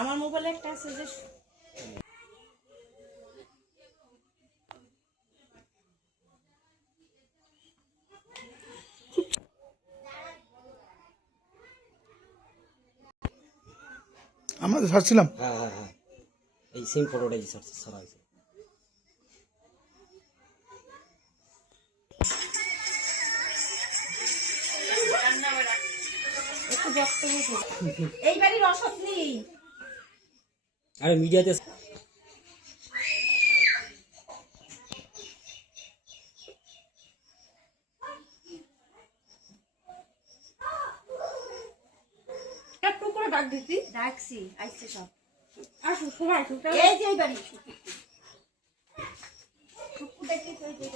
আমার মোবাইলে একটা আছে যে আমরা তো ছাড়ছিলাম। হ্যাঁ হ্যাঁ হ্যাঁ, এই সেম ফটোটাই ছাড়া হয়েছে। একটু বক্তব্য এই বাড়ির রসদ নেই। আরে মিডিয়াতে একটু করে ডাক দিছি, ডাকছি আইছে সব আসো সবাই এই যে এই বাড়ি দেখি তো এই যে